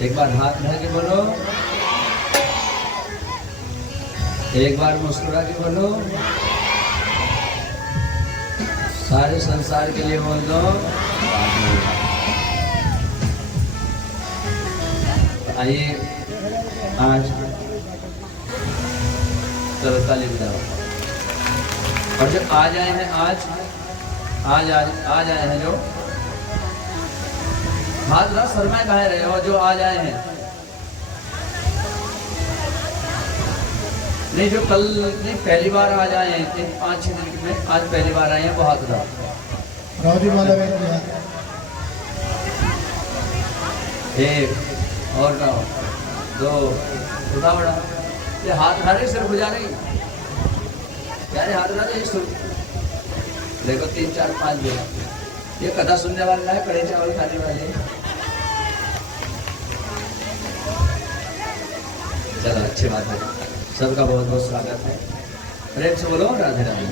एक बार हाथ धर के बोलो, एक बार मुस्कुरा के बोलो, सारे संसार के लिए बोल दो। आइए आज चलो ताली बजाओ। और जो आज आए हैं आज आए हैं जो हाथ ना शर्मा कह रहे हो, जो आज आए हैं नहीं, जो कल नहीं पहली बार आज आए हैं 5-6 दिन में, आज पहली बार आए हैं वो हाथ उठाओ। एक और ना 2 उठा बड़ा ये हाथ उठा रहे सिर्फ बुझा नहीं यार, हाथ उठा रहे सिर्फ देखो 3 4 5 दिन ये कथा सुनने वाला है, कड़े चावल खाने वाले। चलो अच्छी बात है, सबका बहुत बहुत स्वागत है, प्रेम से बोलो राधे राधे।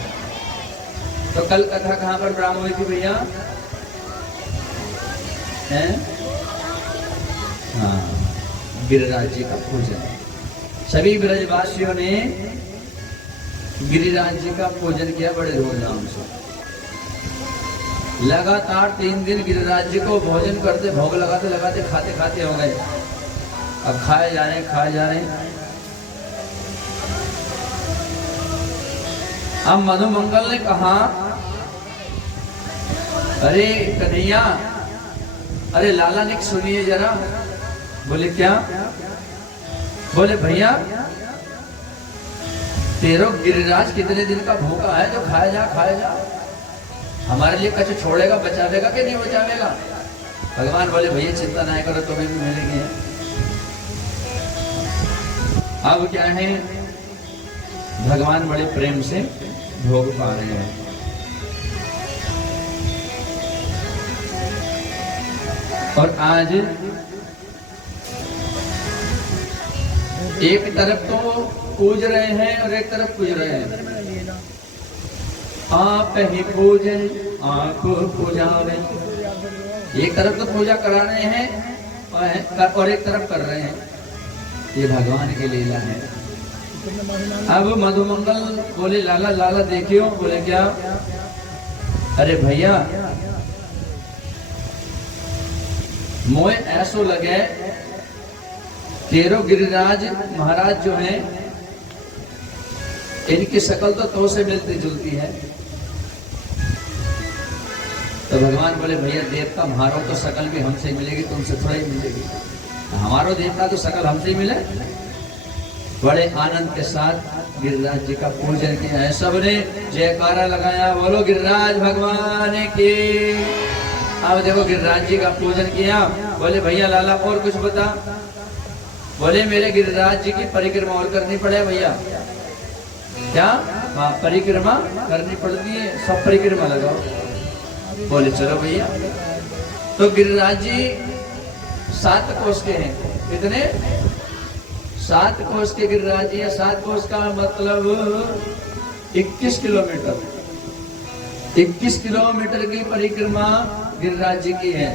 तो कल कथा कहाँ पर प्रारंभ हुई थी भैया? हैं? हाँ, गिरिराज जी का पूजन। सभी ब्रजवासियों ने गिरिराज जी का पूजन किया बड़े धूमधाम से। लगातार 3 दिन गिरिराज जी को भोजन करते, भोग लगाते लगाते खाते खाते हो गए। अब खाए जा रहे अब मधुमंगल ने कहा, अरे कन्हैया, अरे लाला ने सुनिए जरा। बोले क्या? बोले भैया तेरो गिरिराज कितने दिन का भूखा है, जो खाया जा हमारे लिए कछ छोड़ेगा, बचावेगा कि नहीं बचावेगा? भगवान बोले भैया चिंता ना करो, तुम्हें भी मिलेंगे। अब क्या है, भगवान बड़े प्रेम से भोग पा रहे हैं। और आज एक तरफ तो पूज रहे हैं और एक तरफ पूज रहे हैं। आप ही पूजन आप पूजावे, एक तरफ तो पूजा करा रहे हैं और एक तरफ कर रहे हैं। ये भगवान की लीला है। अब मधुमंगल बोले लाला लाला देखियो। बोले क्या? अरे भैया मोए ऐसो लगे तेरो गिरिराज महाराज जो हैं इनकी शकल तो से मिलती जुलती है। तो भगवान बोले भैया देवता हमारो तो शकल भी हमसे मिलेगी, तुमसे थोड़ा ही मिलेगी। हमारो देवता तो शकल हमसे ही मिले। बड़े आनंद के साथ गिरिराज जी का पूजन किया है, सबने जयकारा लगाया, बोलो गिरिराज भगवान की। अब देखो गिरिराज जी का पूजन किया। बोले भैया लाला और कुछ बता। बोले मेरे गिरिराज जी की परिक्रमा और करनी पड़े भैया। क्या? हाँ परिक्रमा करनी पड़ती है, सब परिक्रमा लगाओ। बोले चलो भैया। तो गिरिराज जी 7 कोस के हैं। कितने? 7 कोस के गिरिराज जी है। 7 कोस का मतलब 21 किलोमीटर। 21 किलोमीटर की परिक्रमा गिरिराज जी की है।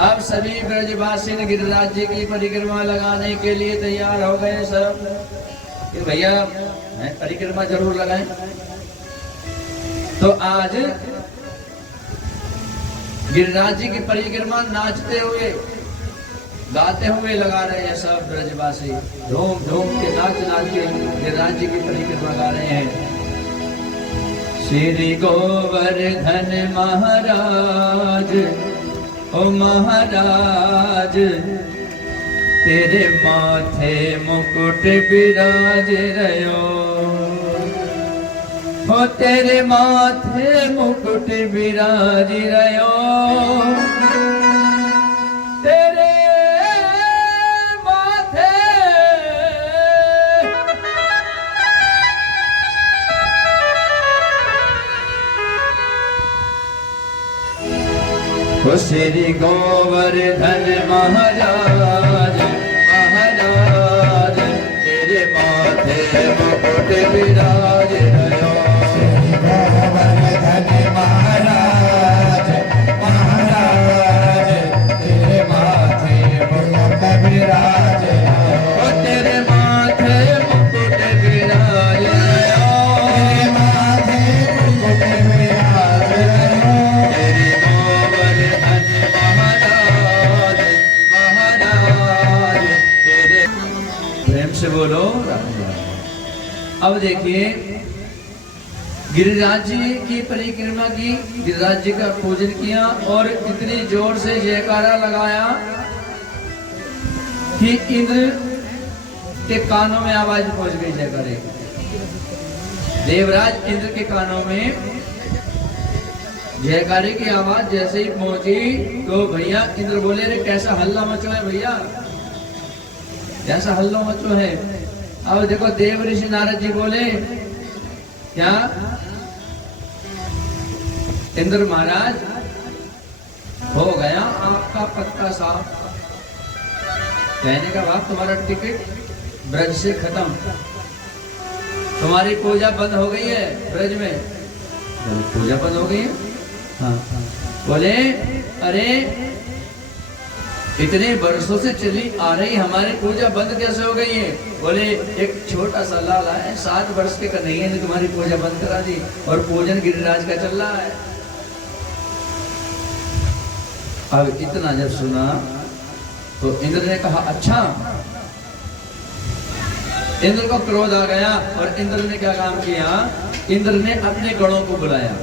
अब सभी ब्रजवासी ने गिरिराज जी की परिक्रमा लगाने के लिए तैयार हो गए सब कि भैया परिक्रमा जरूर लगाएं। तो आज गिरिराज जी की परिक्रमा नाचते हुए गाते हुए लगा रहे हैं सब ब्रजवासी। धूम धूम के नाच के गिरिराज जी की परिक्रमा गा रहे हैं। श्री गोवर्धन महाराज ओ महाराज तेरे माथे मुकुट विराज रयो, हो तेरे माथे मुकुट विराज रयो, तेरे माथे हो श्री गोवर्धन महाराज महाराज तेरे माथे मुकुट विराज रयो, गोवर्धन महाराज महाराज तेरे माथे मुकुट अब देखिए गिरिराज जी की परिक्रमा की, गिरिराज जी का पूजन किया और इतनी जोर से जयकारा लगाया कि इंद्र के कानों में आवाज पहुंच गई जयकारे। देवराज इंद्र के कानों में जयकारे की आवाज जैसे ही पहुंची तो भैया इंद्र बोले, रे कैसा हल्ला मचो है भैया, कैसा हल्ला मचो है। अब देखो देव ऋषि नारद जी बोले, क्या इंद्र महाराज हो गया आपका पत्ता साफ, कहने का भाव तुम्हारा टिकट ब्रज से खत्म, तुम्हारी पूजा बंद हो गई है ब्रज में, पूजा बंद हो गई है। हाँ। बोले अरे इतने वर्षों से चली आ रही हमारी पूजा बंद कैसे हो गई है। बोले एक छोटा सा लाला है 7 वर्ष के कन्हैया ने तुम्हारी पूजा बंद करा दी और पूजन गिरिराज का चल रहा है। अब इतना जब सुना तो इंद्र ने कहा अच्छा, इंद्र को क्रोध आ गया और इंद्र ने क्या काम किया, इंद्र ने अपने गणों को बुलाया,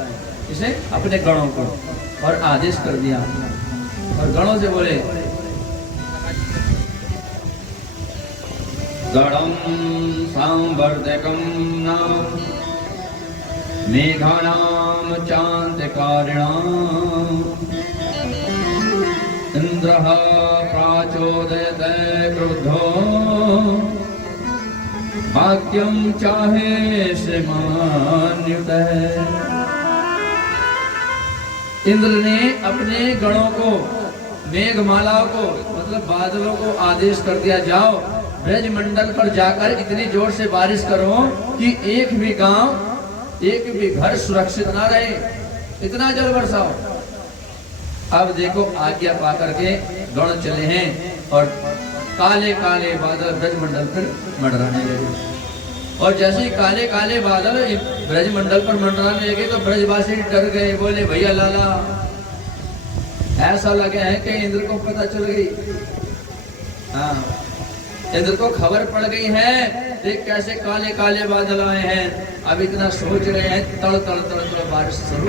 इसे अपने गणों को, और आदेश कर दिया और गणों से बोले, गणं सांवर्धकं नाम मेघानां चान्तिकारिणाम् इंद्रः प्राचोदयते क्रुद्धो वाक्यं चाहे श्रीमान्युतः। इंद्र ने अपने गणों को, मेघमालाओं को, मतलब बादलों को आदेश कर दिया, जाओ ब्रज मंडल पर जाकर इतनी जोर से बारिश करो कि एक भी गांव, एक भी घर सुरक्षित ना रहे, इतना जल बरसाओ। अब देखो आज्ञा पा करके गण चले हैं और काले काले बादल ब्रज मंडल पर मंडराने लगे, और जैसे ही काले काले बादल ब्रज मंडल पर मंडराने लगे तो ब्रजवासी डर गए, बोले भैया लाला, ऐसा लगे है कि इंद्र को पता चल गई, हाँ इंद्र को खबर पड़ गई है, देख कैसे काले काले बादल आए हैं। अब इतना सोच रहे हैं, तड़ तड़ तड़ तड़ बारिश शुरू,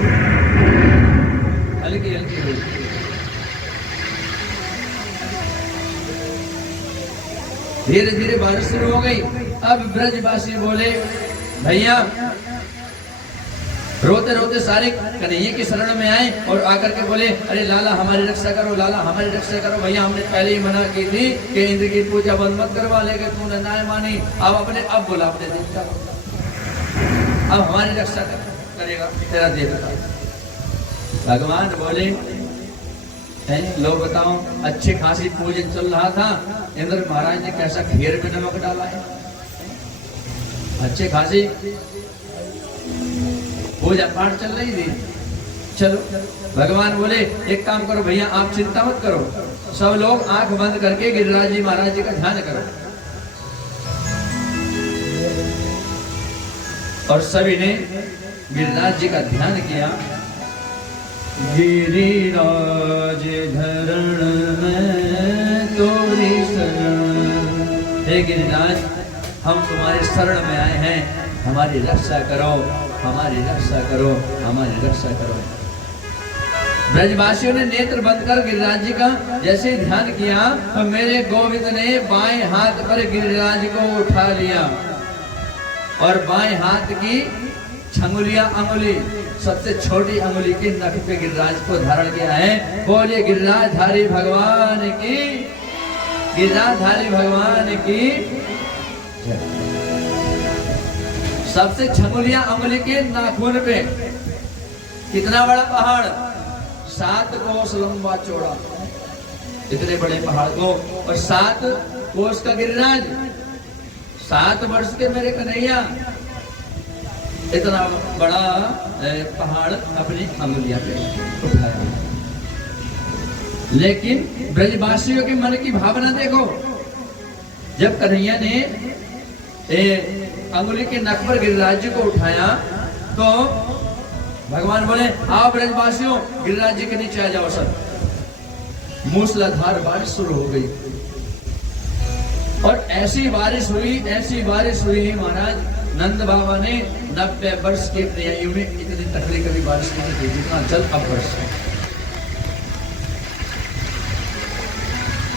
हल्की हल्की हुई। धीरे धीरे बारिश शुरू हो गई। अब ब्रजवासी बोले, भैया रोते रोते सारे कन्हैया की शरण में आए और आकर के बोले, अरे लाला हमारी रक्षा करो, लाला हमारी रक्षा करो। भैया हमने पहले ही मना की थी कि इंद्र की पूजा बंद मत करवा, लेकिन तूने ना मानी, अब बोला अपने देवता, अब हमारी रक्षा करेगा तेरा देवता। भगवान बोले, लो बताओ, अच्छे खासी पूजन चल रहा था, इंद्र महाराज ने कैसा खीर में नमक डाला है, अच्छे खासी पूजा पाठ चल रही थी। चलो भगवान बोले, एक काम करो भैया, आप चिंता मत करो, सब लोग आंख बंद करके गिरिराज जी महाराज जी का ध्यान करो। और सभी ने गिरिराज जी का ध्यान किया। गिरिराज धरण में तोरी शरण, हे गिरिराज हम तुम्हारे शरण में आए हैं, हमारी रक्षा करो, हमारी रक्षा करो, हमारी रक्षा करो। ब्रजवासियों ने नेत्र बंद कर गिरिराज जी का जैसे ही ध्यान किया तो मेरे गोविंद ने बाएं हाथ पर गिरिराज को उठा लिया और बाएं हाथ की छंगुलिया अंगुली, सबसे छोटी अंगुली की नख पे गिरिराज को धारण किया है। बोलिए गिरिराजधारी भगवान की, गिरिराजधारी भगवान की। सबसे छंगुलिया अंगुली के नाखून पे कितना बड़ा पहाड़, 7 कोस लंबा चौड़ा, इतने बड़े पहाड़ को, और 7 कोस का गिरिराज, 7 वर्ष के मेरे कन्हैया, इतना बड़ा पहाड़ अपनी अंगुलियां पे उठाया। लेकिन ब्रजवासियों के मन की भावना देखो, जब कन्हैया ने अंगुली के नख पर गिरिराज जी को उठाया तो भगवान बोले, आओ ब्रजवासियों गिरिराज जी के नीचे आ जाओ सब। मूसलाधार बारिश शुरू हो गई और ऐसी बारिश हुई महाराज, नंद बाबा ने 90 वर्ष की अपनी आयु में इतनी तकड़ी कभी बारिश नहीं की जितना जल अब बरसा।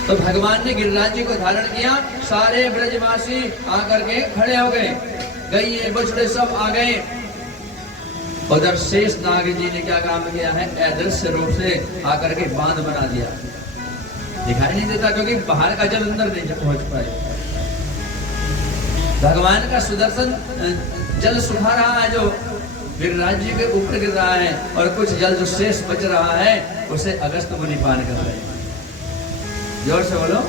तो भगवान ने गिरिराज जी को धारण किया, सारे ब्रजवासी आकर के खड़े हो गए, गई बछड़े सब आ गए। उधर शेष नाग जी ने क्या काम किया है, अदृश्य रूप से आकर के बांध बना दिया, दिखाई नहीं देता क्योंकि बाहर का जल अंदर नहीं पहुंच पाए। भगवान का सुदर्शन जल सुखा रहा है जो गिरिराज जी के ऊपर गिर रहा है, और कुछ जल जो शेष बच रहा है उसे अगस्त मुनि पान कर रहे हैं। जोर से बोलो।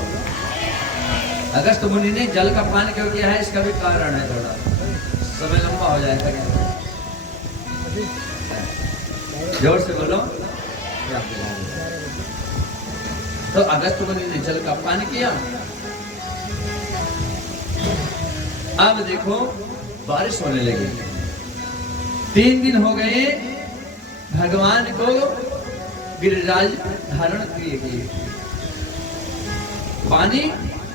अगस्त मुनि ने जल का पान क्यों किया है, इसका भी कारण है, थोड़ा समय लंबा हो जाएगा। जोर से बोलो। तो अगस्त मुनि ने जल का पान किया। अब देखो बारिश होने लगी। 3 दिन हो गए भगवान को गिरिराज धारण किए, पानी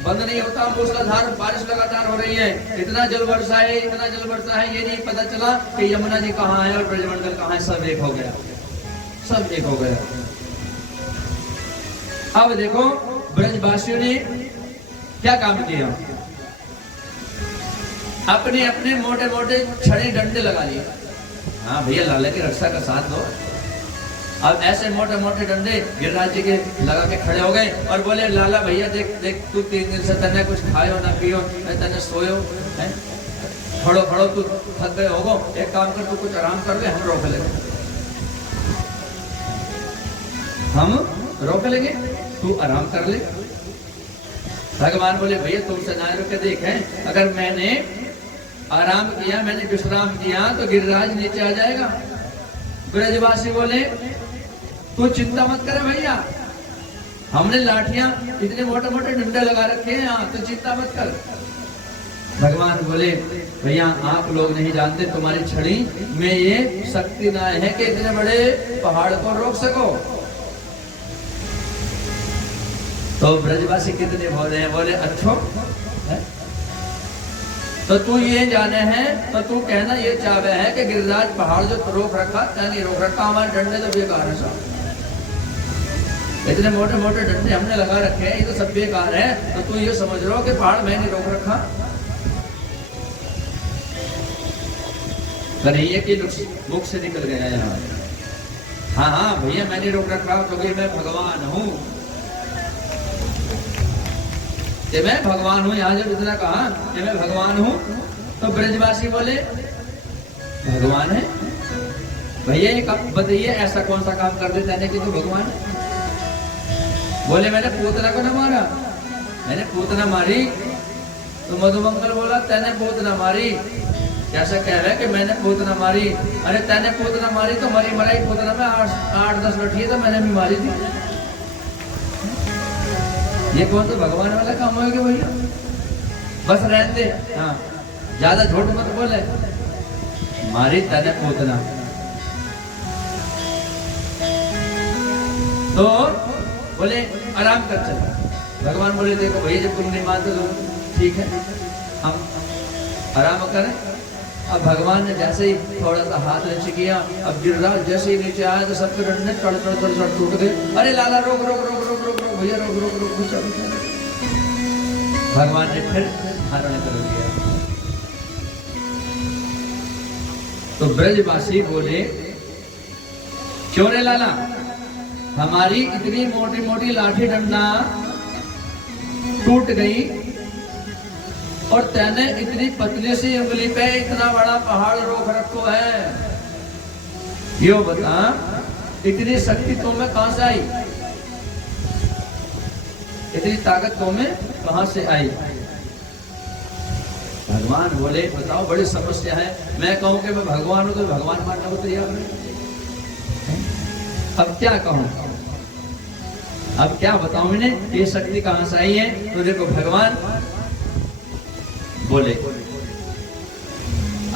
बंद नहीं होता, मूसलाधार बारिश लगातार हो रही है। इतना जल वर्षा है, इतना जल वर्षा है, ये नहीं पता चला कि यमुना जी कहाँ है और ब्रजमंडल कहाँ है, सब एक हो गया, सब एक हो गया। अब देखो ब्रजवासियों ने क्या काम किया, अपने अपने मोटे मोटे छड़े डंडे लगा लिए। हाँ भैया लाला की रक्षा का साथ दो। अब ऐसे मोटे मोटे डंडे गिरिराज जी के लगा के खड़े हो गए और बोले, लाला भैया देख देख, तू 3 दिन से तने कुछ खायो ना पियो, तने सोयो है, खड़ो खड़ो तू थक गए होगो, एक काम कर तू कुछ आराम कर ले, हम रोक लेंगे, हम रोक लेंगे, तू आराम कर ले। भगवान बोले, भैया तुमसे ना रुके देखे, अगर मैंने आराम किया, मैंने विश्राम किया तो गिरिराज नीचे आ जाएगा। ब्रजवासी बोले, तू चिंता मत करे भैया, हमने लाठियां इतने मोटे मोटे डंडे लगा रखे हैं यहाँ, तो चिंता मत कर। भगवान बोले, भैया आप लोग नहीं जानते, तुम्हारी छड़ी में ये शक्ति ना है कि इतने बड़े पहाड़ को रोक सको। तो ब्रजवासी कितने बोले हैं, बोले अच्छो है? तो तू ये जाने हैं तो तू कहना ये चाहे है कि गिरिराज पहाड़ जो रोक रखा, नहीं रोक रखा, हमारे डंडे तो बेकार है सब, इतने मोटे मोटे डंडे हमने लगा रखे हैं, ये तो सब बेकार है। तो तू ये समझ रहा हो कि पहाड़ मैंने रोक रखा। कन्हैया की मुख से निकल गया यहाँ, हाँ हाँ भैया मैंने रोक रखा क्योंकि मैं भगवान हूँ, कि मैं भगवान हूँ। यहाँ जब इतना कहा कि मैं भगवान हूँ तो ब्रजवासी बोले, भगवान है भैया, एक बताइए ऐसा कौन सा काम कर देता है कि तू भगवान है? बोले, मैंने पूतना को ना मारा, मैंने पूतना मारी। तो मधुमंगल बोला, तैने पूतना मारी? कैसा कह रहा है कि मैंने पूतना मारी? अरे तैने पूतना मारी तो मरी मराई पूतना में 8-10 लठिए तो मैंने भी मारी थी। ये कौन तो भगवान वाला काम होगा भैया, बस रहने दे, हाँ ज्यादा झूठ मत बोले, मारी तने पूतना। तो बोले आराम कर चल। भगवान बोले, देखो भैया जब तुम नहीं मानते तो ठीक है, हम आराम करें। अब भगवान ने जैसे ही थोड़ा सा हाथ नीचे किया, अब गिरिराज जैसे ही नीचे आया तो सबके डंडे चढ़ चढ़ चढ़ चढ़ टूट गए। अरे लाला रोक रोक रोक रोक रोक रोक भैया, रोक रोक रोक रोक। भगवान ने फिर धारण कर लिया। तो ब्रजवासी बोले, क्यों रे लाला, हमारी इतनी मोटी मोटी लाठी डंडा टूट गई और तैने इतनी पतली सी उंगली पे इतना बड़ा पहाड़ रोक रखो है, यो बता इतनी शक्ति तुम्हें कहां से आई, इतनी ताकत तुम्हें कहां से आई? भगवान बोले, बताओ बड़ी समस्या है, मैं कहूं कि मैं भगवान हूं तो भगवान मानने को तैयार नहीं, अब क्या कहूं, अब क्या बताऊं इन्हें, ये शक्ति कहां से आई है? तो देखो भगवान बोले,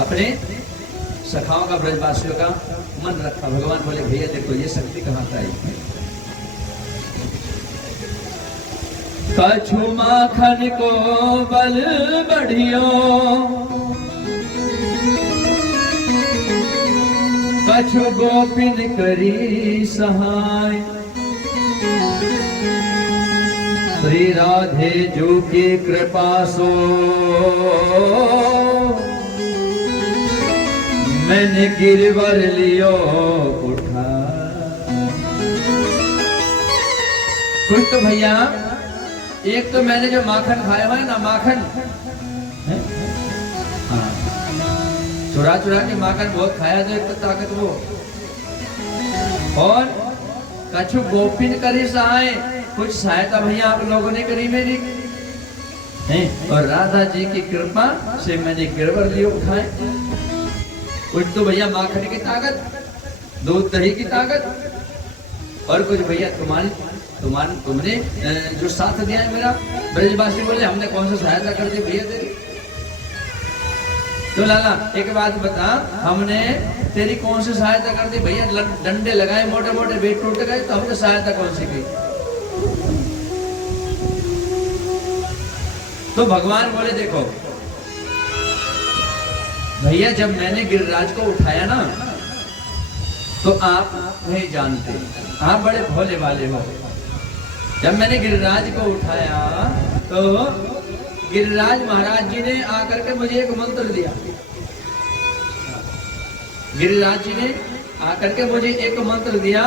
अपने सखाओं का ब्रजवासियों का मन रखा। भगवान बोले, भैया देखो ये शक्ति कहां से आई? कछु माखन को बल बढ़ियो कछु गोपिन करी सहाय, श्री राधे जो की कृपा सो मैंने गिरवर लियो उठा। कुछ तो भैया, एक तो मैंने जो माखन खाया हुआ है ना, माखन हाँ, चुरा चुरा के माखन बहुत खाया तो एक तो ताकत वो, और कछु गोपिन करी सहाय, कुछ सहायता भैया आप लोगों ने करी मेरी नहीं, और राधा जी की कृपा से मैंने गिरवर लिए उठाए। कुछ तो भैया माखन की ताकत, दूध दही की ताकत, और कुछ भैया तुमने जो साथ दिया है मेरा। ब्रजवासी बोले हमने कौन सा सहायता कर दी भैया तेरी? तो लाला एक बात बता, हमने तेरी कौन सी सहायता कर दी भैया? डंडे लगाए मोटे मोटे, बेट टूट गए, तो हमने सहायता कौन सी की? तो भगवान बोले देखो भैया, जब मैंने गिरिराज को उठाया ना, तो आप नहीं जानते, आप बड़े भोले वाले हो। जब मैंने गिरिराज को उठाया तो गिरिराज महाराज जी ने आकर के मुझे एक मंत्र दिया। गिरिराज जी ने आकर के मुझे एक मंत्र दिया,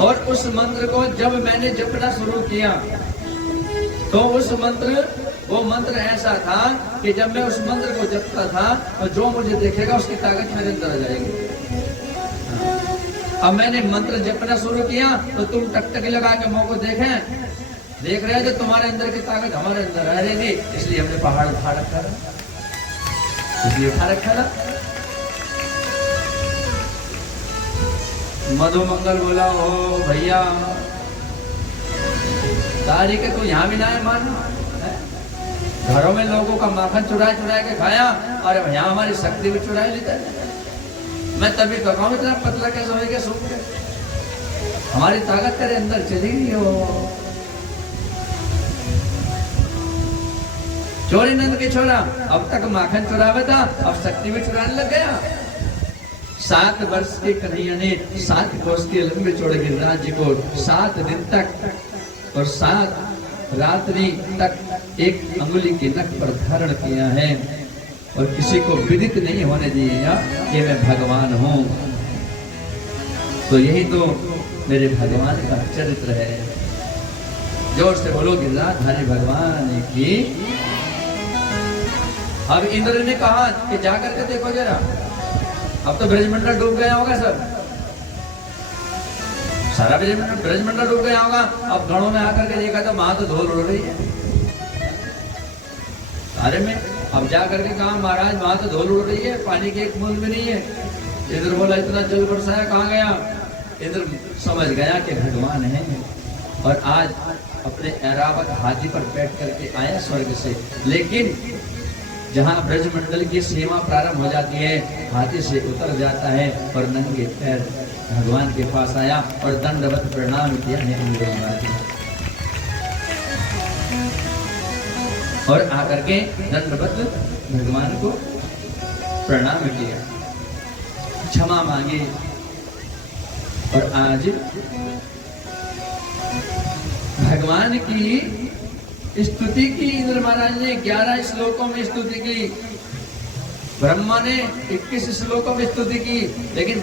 और उस मंत्र को जब मैंने जपना शुरू किया तो उस वो मंत्र ऐसा था कि जब मैं उस मंत्र को जपता था तो जो मुझे देखेगा उसकी ताकत मेरे अंदर आ जाएगी। अब मैंने मंत्र जपना शुरू किया तो तुम टकटकी लगा के मुंह को देख रहे हो, जो तुम्हारे अंदर की ताकत हमारे अंदर रह रही थी, इसलिए हमने पहाड़ उठा रखा था, इसलिए उठा रखा था। मधुमंगल बोला ओ भैया, तारीख तो यहाँ भी ना है मानना, घरों में लोगों का माखन चुरा के खाया, और यहाँ हमारी शक्ति भी चुरा लेता है। मैं तभी तो कहूँ इतना पतला कैसे हो गया, सूख के हमारी ताकत तेरे अंदर चली गई हो। चोरी नंद के छोरा, अब तक माखन चुरावा था, अब शक्ति भी चुराने लग गया। 7 वर्ष के कन्हैया ने 7 कोस के लंबे चौड़े गिरिराज जी को 7 दिन तक और 7 रात्रि तक एक अंगुली के नख पर धारण किया है, और किसी को विदित नहीं होने दिया कि मैं भगवान हूं। तो यही तो मेरे भगवान का चरित्र है। जोर से बोलो गिरिराजधारी भगवान की। अब इंद्र ने कहा कि जाकर के देखो जरा, अब तो ब्रजमंडल डूब गया होगा, सब सारा ब्रजमंडल डूब गया होगा। अब गणों में आकर के देखा तो वहां तो धूल उड़ रही है सारे में। अब जाकर के कहा महाराज वहां तो धूल उड़ रही है, पानी की एक बूंद भी नहीं है। इंद्र बोला इतना जल बरसाया कहाँ गया? इंद्र समझ गया कि भगवान है, और आज अपने ऐरावत हाथी पर बैठ करके आया स्वर्ग से। लेकिन जहाँ ब्रजमंडल की सीमा प्रारंभ हो जाती है, हाथी से उतर जाता है और नंगे पैर भगवान के पास आया और दंडवत प्रणाम किया है इंद्र महाराज, और आकर के दंडवत भगवान को प्रणाम किया, क्षमा मांगी। और आज भगवान की स्तुति की इंद्र महाराज ने 11 श्लोकों में स्तुति की, ब्रह्मा ने 21 श्लोकों में स्तुति की, लेकिन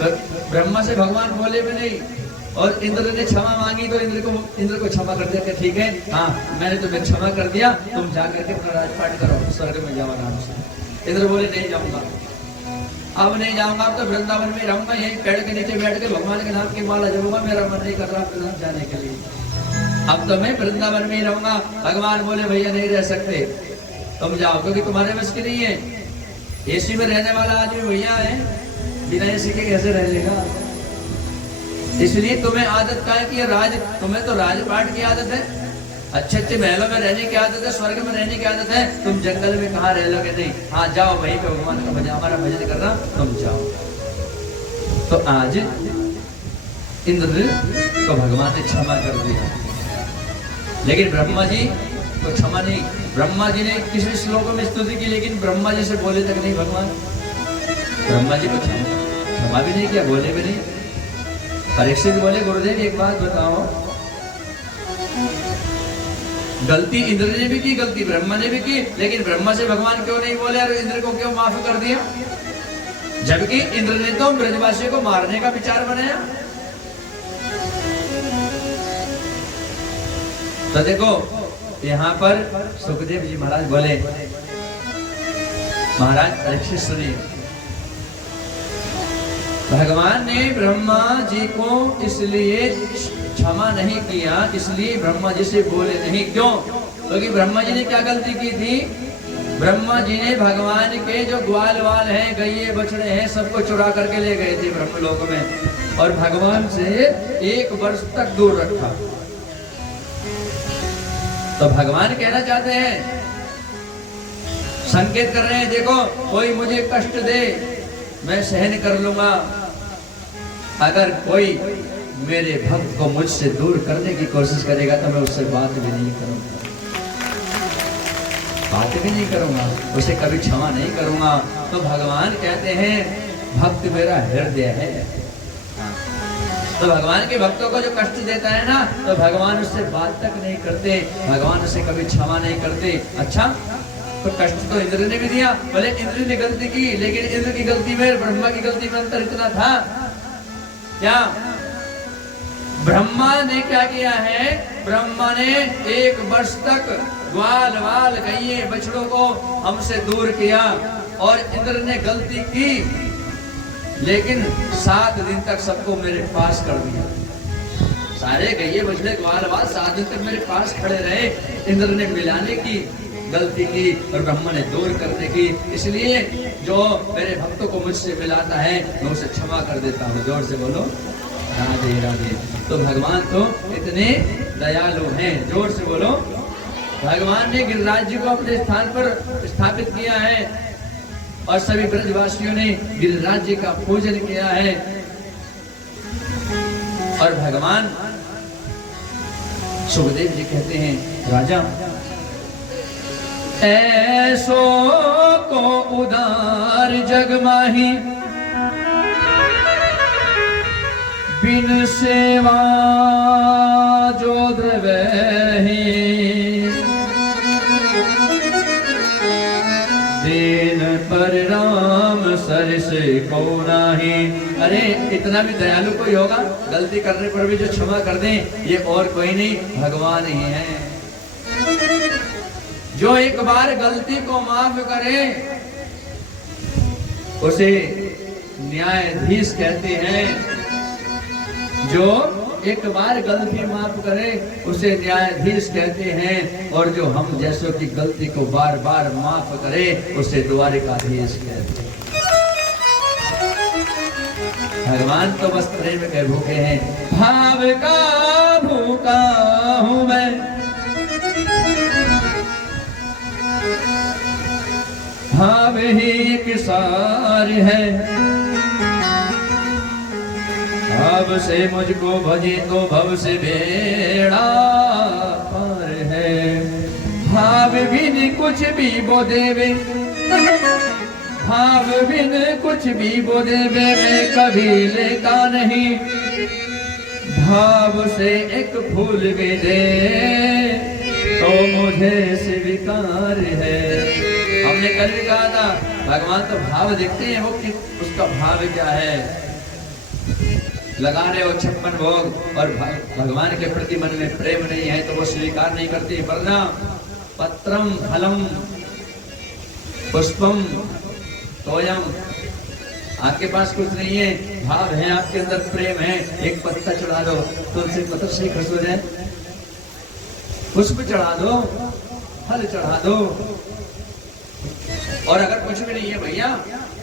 ब्रह्मा से भगवान बोले भी नहीं। और इंद्र ने क्षमा मांगी तो इंद्र को क्षमा कर दिया कि ठीक है, हाँ मैंने तुम्हें क्षमा कर दिया, तुम जाकर के अपना राजपाट करो, स्वर्ग में जाओ आराम से। इंद्र बोले नहीं जाऊंगा, अब नहीं जाऊंगा, अब तो वृंदावन में रहूंगा, यहीं पेड़ के नीचे बैठ के भगवान के नाम की माला जपूंगा, मेरा मन नहीं कर रहा वृंदावन जाने के लिए, अब तो मैं वृंदावन में ही रहूंगा। भगवान बोले भैया नहीं रह सकते, तुम जाओ, क्योंकि तुम्हारे बस की नहीं है। एसी में रहने वाला आदमी भैया है, बिना एसी के कैसे रह लेगा? इसलिए तुम्हें आदत का है कि राज, तुम्हें तो राजपाट की आदत है, अच्छे अच्छे महलों में रहने की आदत है, स्वर्ग में रहने की आदत है, तुम जंगल में कहाँ रह लोगे? नहीं, हाँ जाओ वहीं पे भगवान का भजन, हमारा भजन कर रहा, तुम जाओ। तो आज इंद्र को भगवान ने क्षमा कर दिया, लेकिन ब्रह्मा जी को क्षमा नहीं। ब्रह्मा जी ने किसी श्लोकों में स्तुति की, लेकिन ब्रह्मा जी से बोले तक नहीं भगवान, ब्रह्मा जी को क्षमा। क्षमा भी नहीं किया, बोले भी नहीं। परीक्षित बोले गुरुदेव एक बात बताओ, गलती इंद्र ने भी की, गलती ब्रह्मा ने भी की, लेकिन ब्रह्मा से भगवान क्यों नहीं बोले और इंद्र को क्यों माफ कर दिया? जबकि इंद्र ने तो ब्रजवासियों को मारने का विचार बनाया। तो देखो यहाँ पर सुखदेव जी महाराज बोले, महाराज परीक्षित सुनिए, भगवान ने ब्रह्मा जी को इसलिए क्षमा नहीं किया, इसलिए ब्रह्मा जी से बोले नहीं। क्यों? क्योंकि ब्रह्मा जी ने क्या गलती की थी? ब्रह्मा जी ने भगवान के जो ग्वाल वाल हैं, गैये बछड़े हैं, सबको चुरा करके ले गए थे ब्रह्मलोक में और भगवान से 1 वर्ष तक दूर रखा। तो भगवान कहना चाहते हैं, संकेत कर रहे हैं, देखो कोई मुझे कष्ट दे मैं सहन कर लूंगा, अगर कोई मेरे भक्त को मुझसे दूर करने की कोशिश करेगा तो मैं उससे बात भी नहीं करूंगा, बात भी नहीं करूंगा, उसे कभी क्षमा नहीं करूंगा। तो भगवान कहते हैं भक्त मेरा हृदय है। तो भगवान के भक्तों को जो कष्ट देता है ना, तो भगवान उससे बात तक नहीं करते, भगवान उसे कभी क्षमा नहीं करते। अच्छा, तो कष्ट तो इंद्र ने भी दिया, भले इंद्र ने गलती की, लेकिन इंद्र की गलती में ब्रह्मा की गलती में अंतर इतना था क्या? ब्रह्मा ने क्या किया है? ब्रह्मा ने 1 वर्ष तक ग्वाल वाल गैये बछड़ों को हमसे दूर किया और इंद्र ने गलती की, लेकिन 7 दिन तक सबको मेरे पास कर दिया। सारे गैये बछड़े ग्वाल वाल 7 दिन तक मेरे पास खड़े रहे। इंद्र ने मिलाने की गलती की और ब्रह्मा ने दूर करने की। इसलिए जो मेरे भक्तों को मुझसे मिलाता है मैं उसे क्षमा कर देता हूँ। जोर से बोलो राधे राधे। तो भगवान तो इतने दयालु हैं। जोर से बोलो। भगवान ने गिरिराज जी को अपने स्थान पर स्थापित किया है और सभी ब्रजवासियों ने गिरिराज जी का पूजन किया है। और भगवान सुखदेव जी कहते हैं, राजा ऐसो को उदार जग माही, बिन सेवा जो द्रवहि, दीन पर राम सरस को नाही। अरे इतना भी दयालु कोई होगा? गलती करने पर भी जो क्षमा कर दें, ये और कोई नहीं, भगवान ही है। जो एक बार गलती को माफ करे उसे न्यायाधीश कहते हैं। जो एक बार गलती माफ करे उसे न्यायाधीश कहते हैं, और जो हम जैसों की गलती को बार बार माफ करे उसे द्वारिकाधीश कहते हैं। भगवान तो बस प्रेम के भूखे हैं। भाव का भूखा हूं मैं, भाव ही एक सार है, भाव से मुझको भजे तो भव से बेड़ा पार है। भाव बिन कुछ भी बो देवे, भाव बिन कुछ भी बो देवे, मैं कभी लेता नहीं। भाव से एक फूल भी दे तो मुझे स्वीकार है। हमने कल भी कहा था, भगवान तो भाव देखते हैं, वो कि उसका भाव क्या है। लगा रहे हो 56 भोग और भगवान के प्रति मन में प्रेम नहीं है तो वो स्वीकार नहीं करती। वरना पत्रम फलम पुष्पम तोयम, आपके पास कुछ नहीं है, भाव है आपके अंदर, प्रेम है, एक पत्ता चढ़ा दो, तुलसी पत्र से खुश हो जाए। पुष्प चढ़ा दो, फल चढ़ा दो, और अगर कुछ भी नहीं है भैया,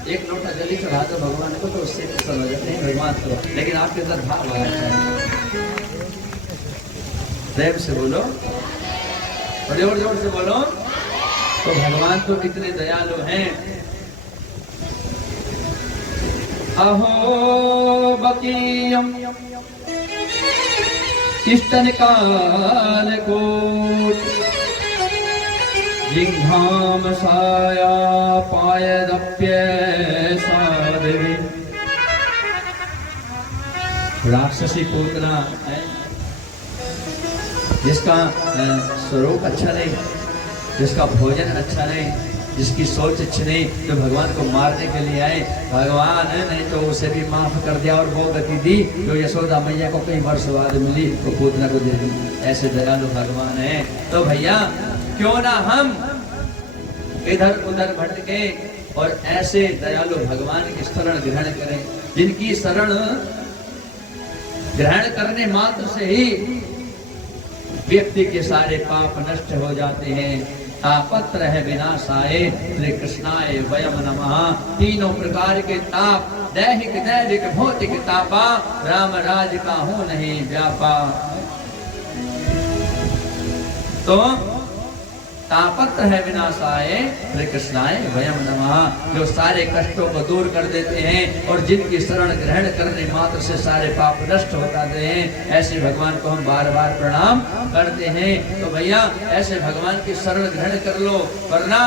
एक लोटा जली चढ़ा दो भगवान को तो उससे प्रसन्न हो जाते हैं भगवान को। लेकिन आपके अंदर भाव आना चाहिए। प्रेम से बोलो, जोर जोर से बोलो। तो भगवान तो कितने दयालु हैं। अहो बकीयम इष्टन काल कोट, जिघ्राम साया पायदप्य साधवी, राक्षसी पूतना है, जिसका स्वरूप अच्छा नहीं, जिसका भोजन अच्छा नहीं, जिसकी सोच अच्छी नहीं, जो भगवान को मारने के लिए आए, भगवान नहीं तो उसे भी माफ कर दिया और वो गति दी जो यशोदा मैया को कई वर्ष बाद मिली, तो पूतना को दे दी। ऐसे दयालु भगवान है। तो भैया क्यों ना हम इधर उधर भटके और ऐसे दयालु भगवान की शरण ग्रहण करें, जिनकी शरण ग्रहण करने मात्र से ही व्यक्ति के सारे पाप नष्ट हो जाते हैं। तापत्र है विनाशाय श्री कृष्णाय वयम नमः। तीनों प्रकार के ताप, दैहिक दैविक भौतिक तापा, राम राज का हो नहीं व्यापा। तो तापत्र है विनाशाय श्री कृष्णाय वयम नमः, जो सारे कष्टों को दूर कर देते हैं और जिनकी शरण ग्रहण करने मात्र से सारे पाप नष्ट हो जाते हैं, ऐसे भगवान को हम बार बार प्रणाम करते हैं। तो भैया ऐसे भगवान की शरण ग्रहण कर लो, वरना